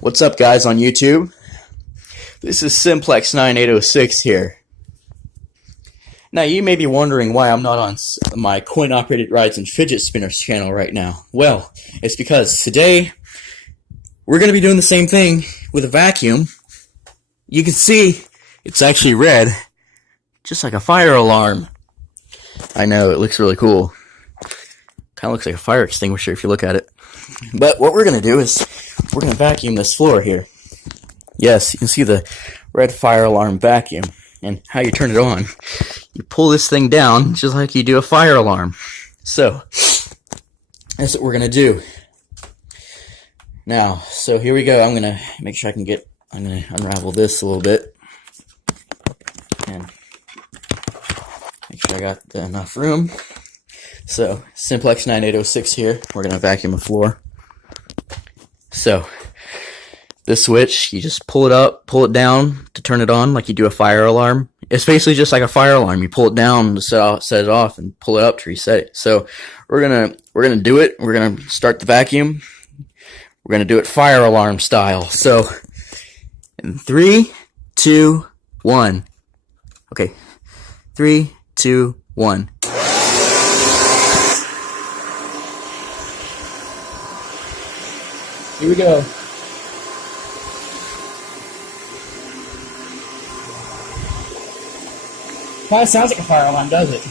What's up, guys, on YouTube? This is Simplex 9806 here. Now, you may be wondering why I'm not on my coin-operated rides and fidget spinners channel right now. Well, it's because today we're going to be doing the same thing with a vacuum. You can see it's actually red, just like a fire alarm. I know, it looks really cool. Kind of looks like a fire extinguisher if you look at it. But what we're going to do is we're going to vacuum this floor here. Yes, you can see the red fire alarm vacuum. And how you turn it on, you pull this thing down just like you do a fire alarm. So, that's what we're going to do. Now, so here we go. I'm going to make sure I'm going to unravel this a little bit. And make sure I got enough room. So, Simplex 9806 here. We're going to vacuum the floor. So, this switch, you just pull it up, pull it down to turn it on like you do a fire alarm. It's basically just like a fire alarm. You pull it down to set it off and pull it up to reset it. So, we're gonna do it. We're gonna start the vacuum. We're gonna do it fire alarm style. So, in 3, 2, 1. Okay. 3, 2, 1. Here we go. Kind of sounds like a fire alarm, does it?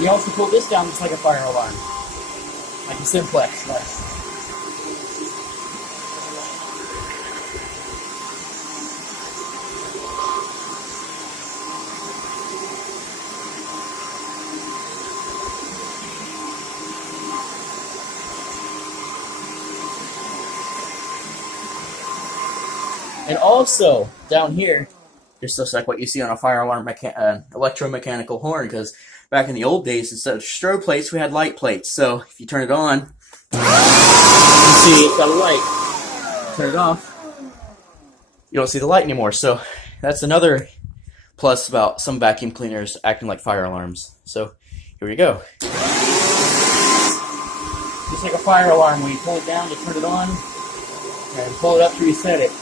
You also pull this down just like a fire alarm, like a Simplex does. And also, down here, just looks like what you see on a fire alarm electromechanical horn, because back in the old days, instead of strobe plates, we had light plates. So if you turn it on, you can see it's got a light. Turn it off, you don't see the light anymore. So that's another plus about some vacuum cleaners acting like fire alarms. So here we go. Just like a fire alarm, when you pull it down to turn it on, and pull it up to reset it.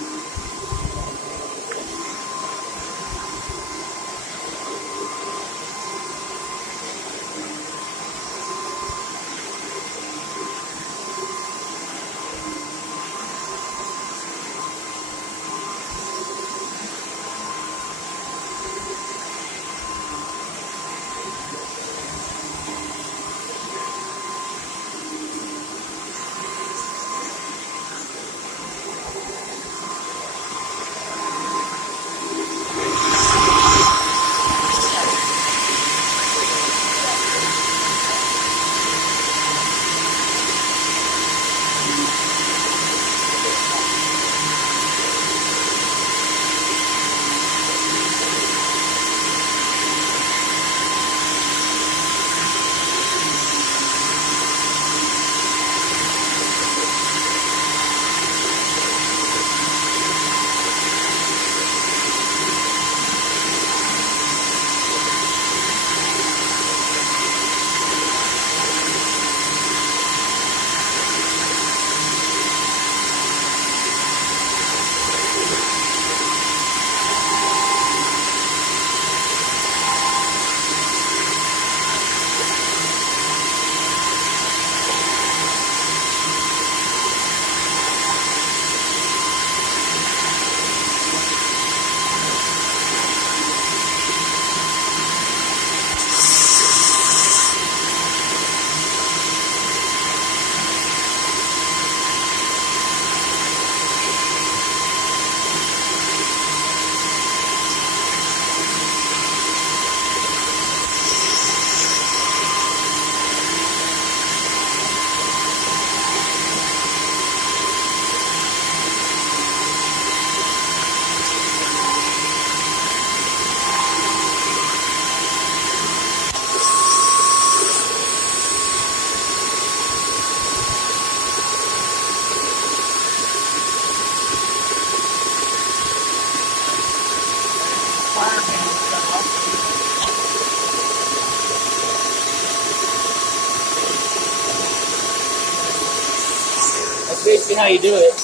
basically how you do it.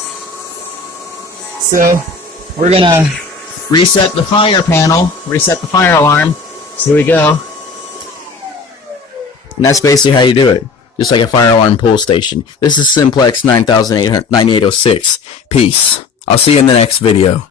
So, we're gonna reset the fire panel, reset the fire alarm. So here we go. And that's basically how you do it. Just like a fire alarm pull station. This is Simplex 9806. Peace. I'll see you in the next video.